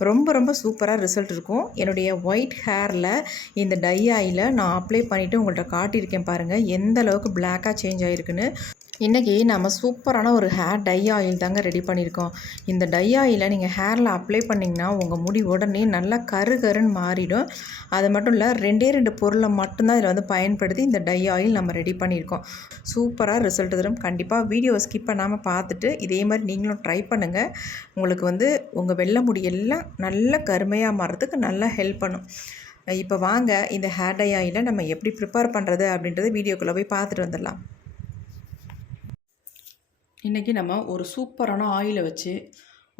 ரொம்ப ரொம்ப சூப்பராக ரிசல்ட் இருக்கும். என்னுடைய ஒயிட் ஹேரில் இந்த டை ஆயில் நான் அப்ளை பண்ணிவிட்டு உங்கள்கிட்ட காட்டியிருக்கேன் பாருங்கள் எந்த அளவுக்கு பிளாக்காக சேஞ்ச் ஆகிருக்குன்னு இன்றைக்கி நம்ம சூப்பரான ஒரு ஹேர் டை ஆயில் தாங்க ரெடி பண்ணியிருக்கோம். இந்த டை ஆயிலை நீங்கள் ஹேரில் அப்ளை பண்ணிங்கன்னா உங்கள் முடி உடனே நல்லா கரு கருன்னு மாறிடும். அது மட்டும் இல்லை ரெண்டே ரெண்டு பொருளை மட்டும்தான் இதில் வந்து பயன்படுத்தி இந்த டை ஆயில் நம்ம ரெடி பண்ணியிருக்கோம். சூப்பராக ரிசல்ட் தரும். கண்டிப்பாக வீடியோ ஸ்கிப் பண்ணாமல் பார்த்துட்டு இதே மாதிரி நீங்களும் ட்ரை பண்ணுங்கள் உங்களுக்கு வந்து உங்கள் வெள்ளை முடியெல்லாம் நல்ல கருமையாக மாறுறதுக்கு நல்லா ஹெல்ப் பண்ணும். இப்போ வாங்க இந்த ஹேர் டை ஆயிலை நம்ம எப்படி ப்ரிப்பேர் பண்ணுறது அப்படின்றத வீடியோக்குள்ளே போய் பார்த்துட்டு வந்துடலாம். இன்றைக்கி நம்ம ஒரு சூப்பரான ஆயிலை வச்சு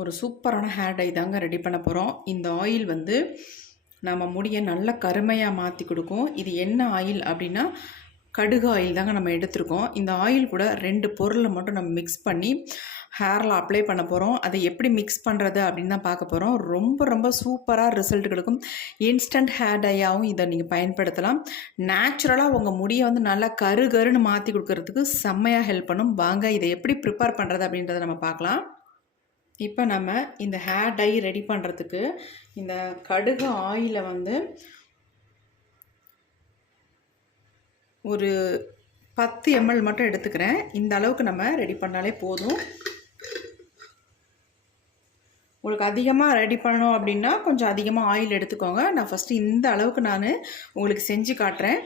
ஒரு சூப்பரான ஹேர் டை தாங்க ரெடி பண்ண போகிறோம் இந்த ஆயில் வந்து நம்ம முடியை நல்ல கருமையாக மாற்றி கொடுக்கும். இது என்ன ஆயில் அப்படின்னா கடுகு ஆயில் தாங்க நம்ம எடுத்திருக்கோம். இந்த ஆயில் கூட ரெண்டு பொருளை மட்டும் நம்ம மிக்ஸ் பண்ணி ஹேரில் அப்ளை பண்ண போகிறோம் அதை எப்படி மிக்ஸ் பண்ணுறது அப்படின்னு தான் பார்க்க போகிறோம் ரொம்ப ரொம்ப சூப்பராக ரிசல்ட் கிடைக்கும் இன்ஸ்டன்ட் ஹேர் டையாகவும் இதை நீங்கள் பயன்படுத்தலாம். நேச்சுரலாக உங்கள் முடியை வந்து நல்லா கரு கருன்னு மாற்றி கொடுக்கறதுக்கு செம்மையாக ஹெல்ப் பண்ணும். வாங்க இதை எப்படி ப்ரிப்பேர் பண்ணுறது அப்படின்றத நம்ம பார்க்கலாம். இப்போ நம்ம இந்த ஹேர் டை ரெடி பண்ணுறதுக்கு இந்த கடுகு ஆயிலை வந்து ஒரு பத்து எம்எல் மட்டும் எடுத்துக்கிறேன். இந்த அளவுக்கு நம்ம ரெடி பண்ணாலே போதும். உங்களுக்கு அதிகமாக ரெடி பண்ணணும் அப்படின்னா கொஞ்சம் அதிகமாக ஆயில் எடுத்துக்கோங்க. நான் ஃபஸ்ட்டு இந்த அளவுக்கு நான் உங்களுக்கு செஞ்சு காட்டுறேன்.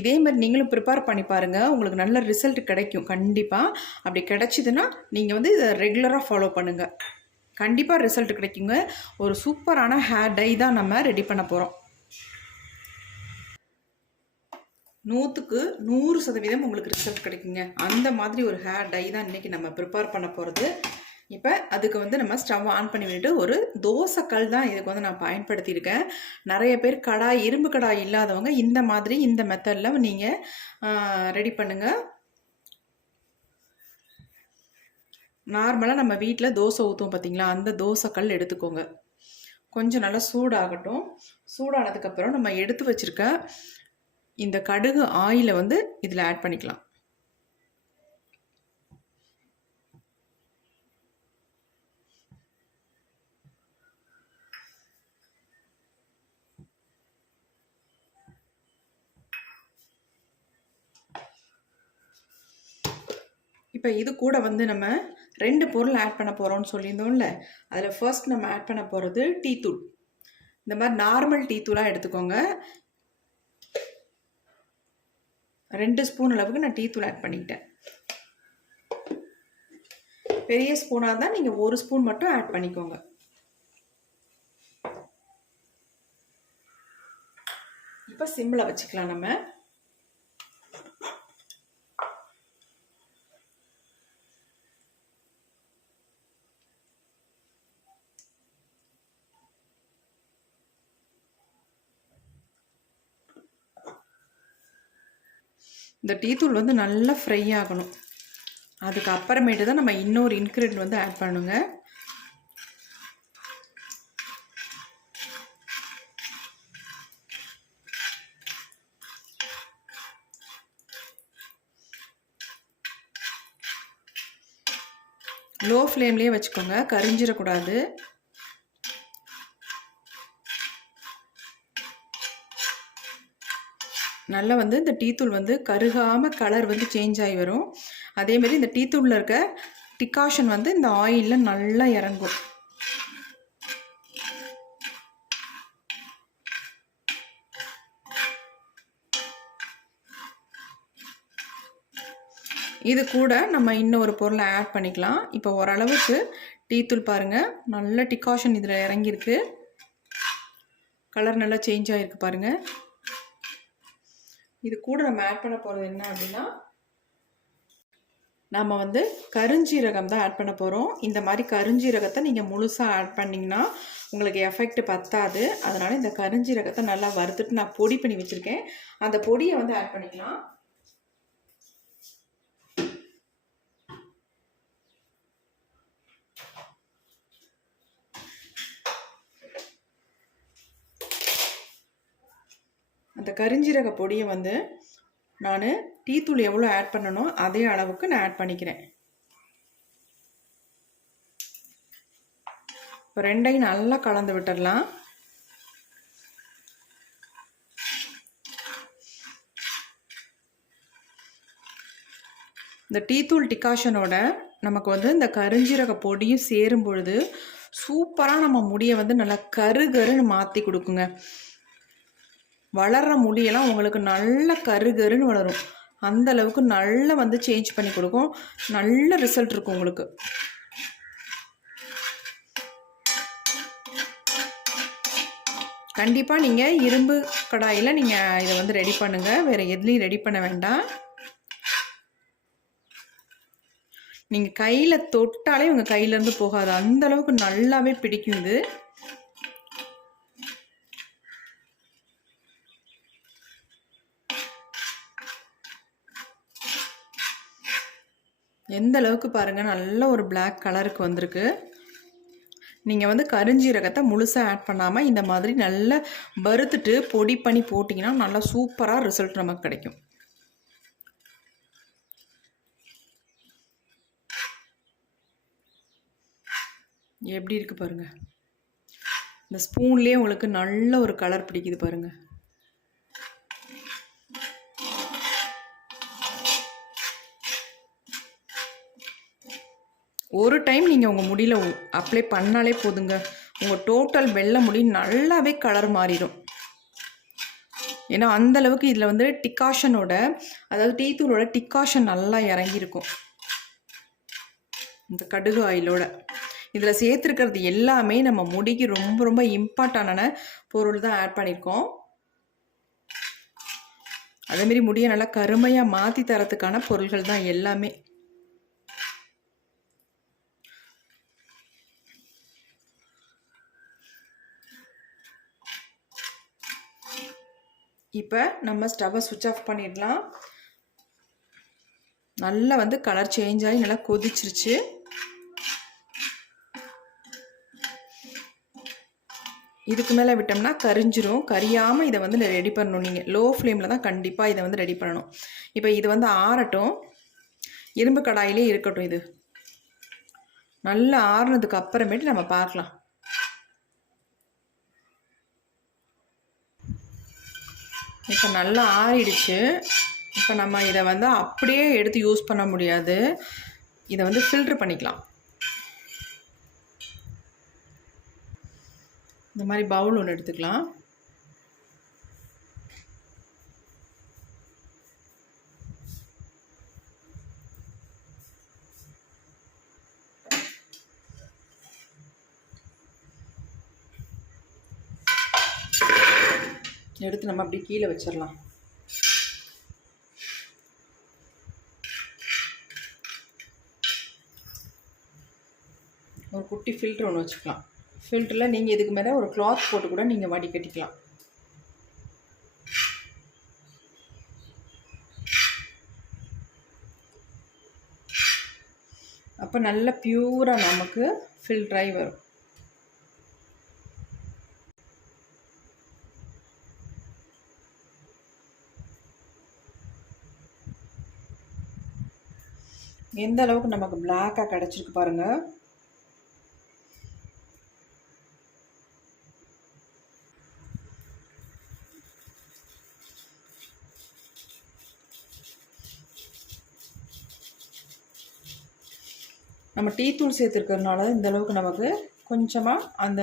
இதே மாதிரி நீங்களும் ப்ரிப்பேர் பண்ணி பாருங்கள் உங்களுக்கு நல்ல ரிசல்ட் கிடைக்கும். கண்டிப்பாக அப்படி கிடைச்சிதுன்னா நீங்கள் வந்து இதை ரெகுலராக ஃபாலோ பண்ணுங்கள் கண்டிப்பாக ரிசல்ட் கிடைக்குங்க. ஒரு சூப்பரான ஹேர் டை தான் நம்ம ரெடி பண்ண போகிறோம் நூற்றுக்கு நூறு சதவீதம் உங்களுக்கு ரிசல்ட் கிடைக்குங்க. அந்த மாதிரி ஒரு ஹேர் டை தான் இன்றைக்கி நம்ம ப்ரிப்பேர் பண்ண போகிறது இப்போ அதுக்கு வந்து நம்ம ஸ்டவ் ஆன் பண்ணி விட்டுட்டு ஒரு தோசைக்கல் தான் இதுக்கு வந்து நான் பயன்படுத்தியிருக்கேன். நிறைய பேர் கடாய் இரும்பு கடாய் இல்லாதவங்க இந்த மாதிரி இந்த மெத்தடில் நீங்கள் ரெடி பண்ணுங்கள் நார்மலாக நம்ம வீட்டில் தோசை ஊற்றுவோம் பார்த்தீங்களா அந்த தோசைக்கல் எடுத்துக்கோங்க. கொஞ்சம் நல்லா சூடாகட்டும். சூடானதுக்கப்புறம் நம்ம எடுத்து வச்சுருக்க இந்த கடுகு ஆயிலை வந்து இதில் ஆட் பண்ணிக்கலாம். இப்போ இது கூட வந்து நம்ம ரெண்டு பொருள் ஆட் பண்ண போகிறோம்னு சொல்லியிருந்தோம்ல. அதில் ஃபர்ஸ்ட் நம்ம ஆட் பண்ண போகிறது டீ தூள். இந்த மாதிரி நார்மல் டீ தூளாக எடுத்துக்கோங்க. ரெண்டு ஸ்பூன் அளவுக்கு நான் டீ தூள் ஆட் பண்ணிக்கிட்டேன். பெரிய ஸ்பூனாக இருந்தால் நீங்கள் ஒரு ஸ்பூன் மட்டும் ஆட் பண்ணிக்கோங்க. இப்போ சிம்மில் வச்சுக்கலாம் நம்ம. இந்த டீத்தூள் வந்து நல்லா ஃப்ரை ஆகணும். அதுக்கு அப்புறமேட்டு தான் நம்ம இன்னொரு இன்க்ரீடியன்ட் வந்து ஆட் பண்ணுங்க. லோ ஃப்ளேம்லேயே வச்சுக்கோங்க. கரிஞ்சிடக்கூடாது நல்லா வந்து இந்த டீத்தூள் வந்து கருகாமல் கலர் வந்து சேஞ்ச் ஆகி வரும். அதேமாரி இந்த டீத்தூளில் இருக்க டிகாஷன் வந்து இந்த ஆயிலில் நல்லா இறங்கும். இது கூட நம்ம இன்னொரு பொருளை ஆட் பண்ணிக்கலாம். இப்போ ஓரளவுக்கு டீத்தூள் பாருங்கள் நல்ல டிகாஷன் இதில் இறங்கியிருக்கு. கலர் நல்லா சேஞ்ச் ஆகிருக்கு பாருங்கள் இது கூட நம்ம ஆட் பண்ண போகிறது என்ன அப்படின்னா நம்ம வந்து கருஞ்சீரகம் தான் ஆட் பண்ண போகிறோம் இந்த மாதிரி கருஞ்சீரகத்தை நீங்கள் முழுசாக ஆட் பண்ணிங்கன்னா உங்களுக்கு எஃபெக்ட் பத்தாது. அதனால் இந்த கருஞ்சீரகத்தை நல்லா வறுத்துட்டு நான் பொடி பண்ணி வச்சுருக்கேன். அந்த பொடியை வந்து ஆட் பண்ணிக்கலாம். அந்த கரிஞ்சீரக பொடியை வந்து நான் டீத்தூள் எவ்வளோ ஆட் பண்ணணும் அதே அளவுக்கு நான் ஆட் பண்ணிக்கிறேன். இப்போ ரெண்டையும் நல்லா கலந்து விட்டுடலாம். இந்த டீத்தூள் டிகாஷனோட நமக்கு வந்து இந்த கருஞ்சீரக பொடியும் சேரும் பொழுது சூப்பராக நம்ம முடியை வந்து நல்லா கரு கருன்னு மாற்றி கொடுக்குங்க. வளர்கிற முடியெல்லாம் உங்களுக்கு நல்ல கருகருன்னு வளரும். அந்த அளவுக்கு நல்லா வந்து சேஞ்ச் பண்ணி கொடுக்கும். நல்ல ரிசல்ட் இருக்கும் உங்களுக்கு. கண்டிப்பாக நீங்கள் இரும்பு கடாயில் நீங்கள் இதை வந்து ரெடி பண்ணுங்கள் வேறு எதுலேயும் ரெடி பண்ண வேண்டாம். நீங்கள் கையில் தொட்டாலே உங்கள் கையிலேருந்து போகாது. அந்த அளவுக்கு நல்லாவே பிடிக்கும் இது. எந்த அளவுக்கு பாருங்கள் நல்ல ஒரு பிளாக் கலருக்கு வந்திருக்கு. நீங்கள் வந்து கருஞ்சீரகத்தை முழுசாக ஆட் பண்ணாமல் இந்த மாதிரி நல்லா வறுத்துட்டு பொடி பண்ணி போட்டிங்கன்னா நல்லா சூப்பராக ரிசல்ட் நமக்கு கிடைக்கும். எப்படி இருக்குது பாருங்கள் இந்த ஸ்பூன்லேயே உங்களுக்கு நல்ல ஒரு கலர் பிடிக்குது பாருங்கள் ஒரு டைம் நீங்கள் உங்கள் முடியில் அப்ளை பண்ணாலே போதுங்க. உங்கள் டோட்டல் வெள்ளை முடி நல்லாவே கலர் மாறிடும். ஏன்னா அந்தளவுக்கு இதில் வந்து டிக்காஷனோட அதாவது டீத்தூளோட டிக்காஷன் நல்லா இறங்கியிருக்கும். இந்த கடுகு ஆயிலோட. இதில் சேர்த்துருக்கிறது எல்லாமே நம்ம முடிக்கு ரொம்ப ரொம்ப இம்பார்ட்டண்டான பொருள் தான் ஆட் பண்ணியிருக்கோம். அதேமாரி முடியை நல்லா கருமையாக மாற்றி தரத்துக்கான பொருள்கள் தான் எல்லாமே. இப்போ நம்ம ஸ்டவ்வை சுவிட்ச் ஆஃப் பண்ணிடலாம். நல்லா வந்து கலர் சேஞ்ச் ஆகி நல்லா கொதிச்சிருச்சு. இதுக்கு மேலே விட்டோம்னா கரிஞ்சிரும். கரியாமல் இதை வந்து ரெடி பண்ணணும் நீங்கள் லோ ஃப்ளேமில் தான் கண்டிப்பாக இதை வந்து ரெடி பண்ணணும். இப்போ இது வந்து ஆறட்டும். இரும்பு கடாயிலே இருக்கட்டும் இது. நல்லா ஆறுனதுக்கு அப்புறமேட்டு நம்ம பார்க்கலாம் இப்போ நல்லா ஆறிடுச்சு. இப்போ நம்ம இதை வந்து அப்படியே எடுத்து யூஸ் பண்ண முடியாது. இதை வந்து ஃபில்ட்ரு பண்ணிக்கலாம். இந்த மாதிரி பவுல் ஒன்று எடுத்துக்கலாம். எடுத்து நம்ம அப்படி கீழே வச்சிடலாம். ஒரு குட்டி ஃபில்ட்ரு ஒன்று வச்சுக்கலாம். ஃபில்டரில் நீங்கள் இதுக்கு மேலே ஒரு கிளாத் போட்டு கூட நீங்கள் வடிகட்டிக்கலாம் அப்போ நல்ல பியூராக நமக்கு ஃபில்ட்ராகி வரும். எந்த அளவுக்கு நமக்கு பிளாக்காக கிடச்சிருக்கு பாருங்கள் நம்ம டீத்தூள் சேர்த்துருக்கிறதுனால சேர்த்துருக்கறதுனால இந்த அளவுக்கு நமக்கு கொஞ்சமாக அந்த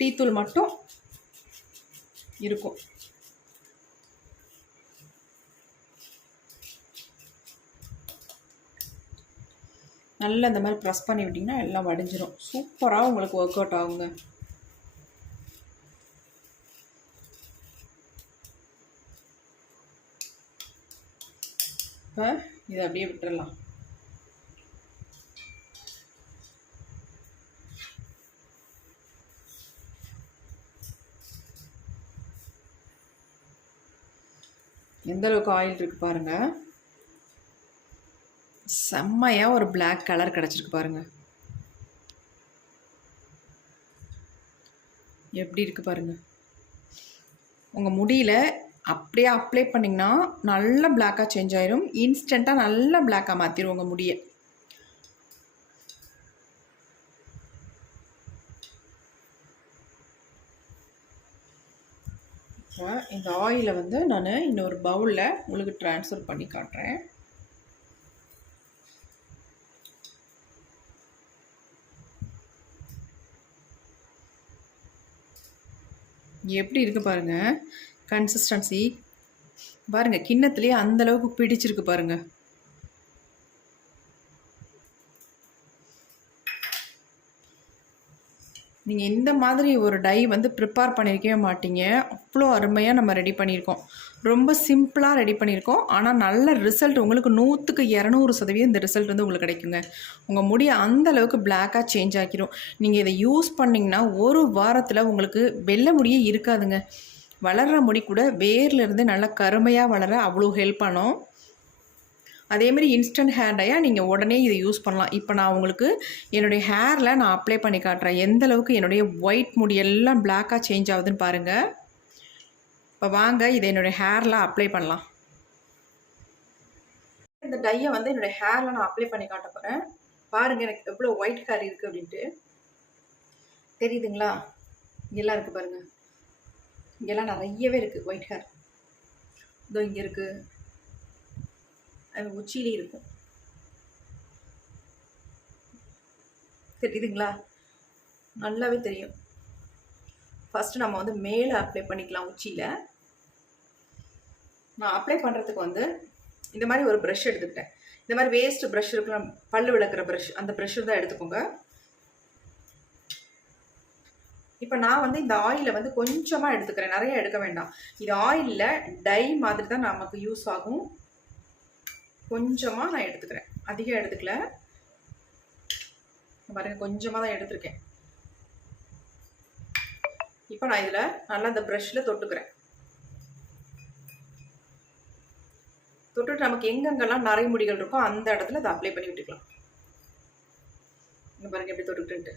டீத்தூள் மட்டும் இருக்கும். நல்லா இந்த மாதிரி ப்ரெஸ் பண்ணி விட்டிங்கன்னா எல்லாம் வடிஞ்சிரும். சூப்பராக உங்களுக்கு ஒர்க் அவுட் ஆகுங்க. இப்போ இதை அப்படியே விட்டுடலாம் எந்த அளவுக்கு ஆயில் இருக்குது பாருங்கள் செம்மையாக ஒரு பிளாக் கலர் கிடச்சிருக்கு பாருங்கள் எப்படி இருக்குது பாருங்கள் உங்கள் முடியில் அப்படியே அப்ளை பண்ணிங்கன்னா நல்ல பிளாக்காக சேஞ்ச் ஆயிரும். இன்ஸ்டண்ட்டாக நல்ல பிளாக்காக மாற்றிடும் உங்கள் முடியை. இந்த ஆயிலை வந்து நான் இன்னொரு பவுலில் உங்களுக்கு ட்ரான்ஸ்ஃபர் பண்ணி காட்டுறேன். எப்படி இருக்கு பாருங்கள் கன்சிஸ்டன்சி பாருங்கள் கிண்ணத்துலேயே அந்தளவுக்கு பிடிச்சிருக்கு பாருங்கள் நீங்கள் இந்த மாதிரி ஒரு டை வந்து ப்ரிப்பேர் பண்ணியிருக்கவே மாட்டீங்க. அவ்வளோ அருமையாக நம்ம ரெடி பண்ணியிருக்கோம். ரொம்ப சிம்பிளாக ரெடி பண்ணியிருக்கோம். ஆனால் நல்ல ரிசல்ட் உங்களுக்கு நூற்றுக்கு இரநூறு சதவீதம் இந்த ரிசல்ட் வந்து உங்களுக்கு கிடைக்குங்க. உங்கள் முடியை அந்த அளவுக்கு பிளாக்காக சேஞ்ச் ஆக்கிரும் நீங்கள் இதை யூஸ் பண்ணிங்கன்னா ஒரு வாரத்தில் உங்களுக்கு வெள்ளை முடியே இருக்காதுங்க. வளர்கிற முடி கூட வேர்லேருந்து நல்லா கருமையாக வளர அவ்வளோ ஹெல்ப் பண்ணும் அதேமாதிரி இன்ஸ்டன்ட் ஹேர் டையாக நீங்கள் உடனே இதை யூஸ் பண்ணலாம். இப்போ நான் உங்களுக்கு என்னுடைய ஹேரில் நான் அப்ளை பண்ணி காட்டுறேன். எந்த அளவுக்கு என்னுடைய ஒயிட் முடி எல்லாம் பிளாக்காக சேஞ்ச் ஆகுதுன்னு பாருங்கள் இப்போ வாங்க இதை என்னுடைய ஹேரில் அப்ளை பண்ணலாம். இந்த டையை வந்து என்னுடைய ஹேரில் நான் அப்ளை பண்ணி காட்ட போகிறேன் பாருங்கள் எனக்கு எவ்வளோ ஒயிட் ஹேர் இருக்குது அப்படின்ட்டு. தெரியுதுங்களா? இங்கெல்லாம் இருக்குது பாருங்கள் இங்கெல்லாம் நிறையவே இருக்குது ஒயிட் ஹேர் இதோ இங்கே இருக்குது உச்சியிலே இருக்கும். தெரியுதுங்களா நல்லாவே தெரியும். ஃபஸ்ட்டு நம்ம வந்து மேலே அப்ளை பண்ணிக்கலாம் உச்சியில். நான் அப்ளை பண்ணுறதுக்கு வந்து இந்த மாதிரி ஒரு ப்ரஷ் எடுத்துக்கிட்டேன். இந்த மாதிரி வேஸ்ட் ப்ரஷ் இருக்கலாம் பல்லு விளக்குற ப்ரஷ் அந்த ப்ரஷ் தான் எடுத்துக்கோங்க. இப்போ நான் வந்து இந்த ஆயிலை வந்து கொஞ்சமாக எடுத்துக்கிறேன். நிறைய எடுக்க வேண்டாம். இது ஆயிலில் டை மாதிரி தான் நமக்கு யூஸ் ஆகும். கொஞ்சமாக நான் எடுத்துக்கிறேன். அதிகம் எடுத்துக்கல. பாருங்க கொஞ்சமாக தான் எடுத்திருக்கேன். இப்போ நான் இதில் நல்லா இந்த ப்ரஷில் தொட்டுக்கிறேன். தொட்டுட்டு நமக்கு எங்கெங்கெல்லாம் நரைமுடிகள் இருக்கோ அந்த இடத்துல அதை அப்ளை பண்ணி விட்டுக்கலாம். இங்கே பாருங்க எப்படி தொட்டுக்கிட்டு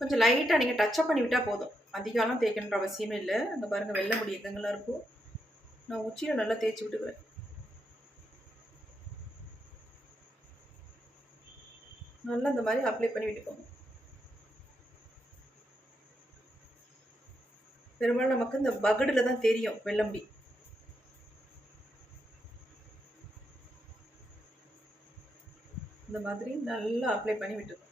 கொஞ்சம் லைட்டாக நீங்கள் டச்சப் பண்ணி விட்டால் போதும். அதிகாலம் தேய்க்கணுன்ற அவசியமே இல்லை. அங்கே பாருங்கள் வெள்ளை முடி எங்கெங்கெல்லாம் இருக்கும் நான் உச்சியில் நல்லா தேய்ச்சி விட்டுக்கிறேன். நல்லா இந்த மாதிரி அப்ளை பண்ணி விட்டுக்கோங்க. பெரும்பாலும் நமக்கு இந்த பகடில் தான் தெரியும் வெள்ளம்பி. இந்த மாதிரி நல்லா அப்ளை பண்ணி விட்டுக்கோங்க.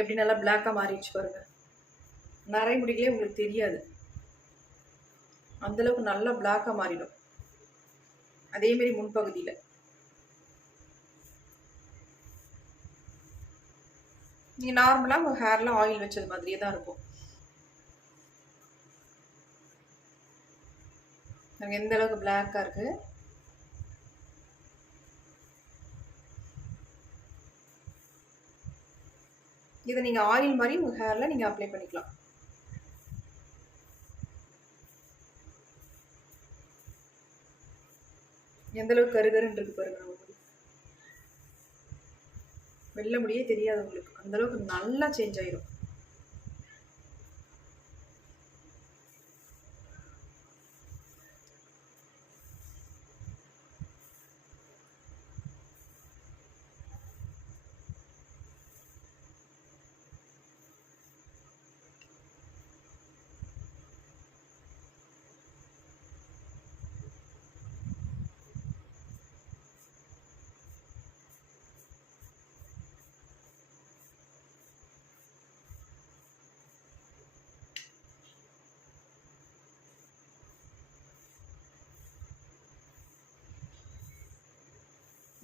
எப்படி நல்லா பிளாக்காக மாறிடுச்சு பாருங்க. நிறைய முடிகளே உங்களுக்கு தெரியாது. அந்தளவுக்கு நல்லா பிளாக்காக மாறிடும். அதேமாரி முன்பகுதியில். நீங்கள் நார்மலாக உங்கள் ஹேர்லாம் ஆயில் வச்சது மாதிரியே தான் இருக்கும். எனக்கு எந்த அளவுக்கு பிளாக்காக இருக்குது இதை நீங்கள் ஆயில் மாதிரி உங்கள் ஹேரில் நீங்கள் அப்ளை பண்ணிக்கலாம். எந்த அளவுக்கு கருகருன்னு இருக்கு பாருங்க வெள்ள முடியே தெரியாது உங்களுக்கு அந்த அளவுக்கு நல்லா சேஞ்ச் ஆயிரும்.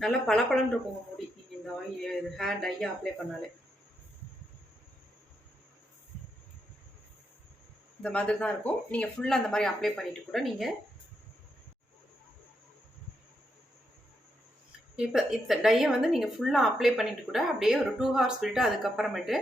நல்லா பளபளன்னு இருக்கும் உங்கள் முடி. நீங்கள் இந்த ஆயில் ஹேர் டையாக அப்ளை பண்ணாலே. இந்த மாதிரி தான் இருக்கும் நீங்கள் ஃபுல்லாக அந்த மாதிரி அப்ளை பண்ணிவிட்டு கூட நீங்கள் இப்போ இந்த டையை வந்து நீங்கள் ஃபுல்லாக அப்ளை பண்ணிவிட்டு கூட அப்படியே ஒரு டூ ஹவர்ஸ் விட்டு அதுக்கப்புறமேட்டு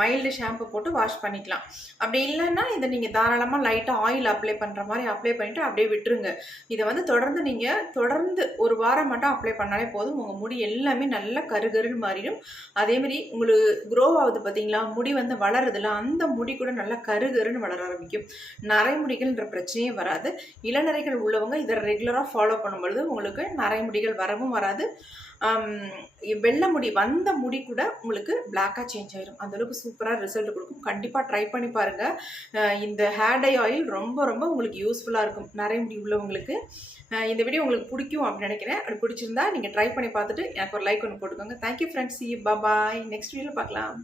மைல்டு ஷாம்பு போட்டு வாஷ் பண்ணிக்கலாம். அப்படி இல்லைன்னா இதை நீங்கள் தாராளமாக லைட்டாக ஆயில் அப்ளை பண்ணுற மாதிரி அப்ளை பண்ணிவிட்டு அப்படியே விட்டுருங்க. இதை வந்து தொடர்ந்து நீங்கள் தொடர்ந்து ஒரு வாரம் மட்டும் அப்ளை பண்ணாலே போதும். உங்கள் முடி எல்லாமே நல்லா கருகருன்னு மாறிடும். அதேமாதிரி உங்களுக்கு க்ரோ ஆகுது பார்த்தீங்களா முடி வந்து வளருதுல அந்த முடி கூட நல்லா கருகருன்னு வளர ஆரம்பிக்கும். நரைமுடிகள்ன்ற பிரச்சனையே வராது. இளநரைகள் உள்ளவங்க இதை ரெகுலராக ஃபாலோ பண்ணும்பொழுது உங்களுக்கு நரைமுடிகள் வரவும் வராது. வராது வெள்ளை முடி வந்த முடி கூட உங்களுக்கு பிளாக்காக சேஞ்ச் ஆயிரும். அந்த அளவுக்கு சூப்பராக ரிசல்ட் கொடுக்கும். கண்டிப்பாக ட்ரை பண்ணி பாருங்கள் இந்த ஹேர் டை ஆயில் ரொம்ப ரொம்ப உங்களுக்கு யூஸ்ஃபுல்லாக இருக்கும். நிறைய முடி உள்ளவங்களுக்கு. இந்த வீடியோ உங்களுக்கு பிடிக்கும் அப்படின்னு நினைக்கிறேன். அப்படி பிடிச்சிருந்தா நீங்கள் ட்ரை பண்ணி பார்த்துட்டு எனக்கு ஒரு லைக் ஒன்று போட்டுக்கோங்க. Thank you friends see bye next வீடியோவில் பார்க்கலாம்.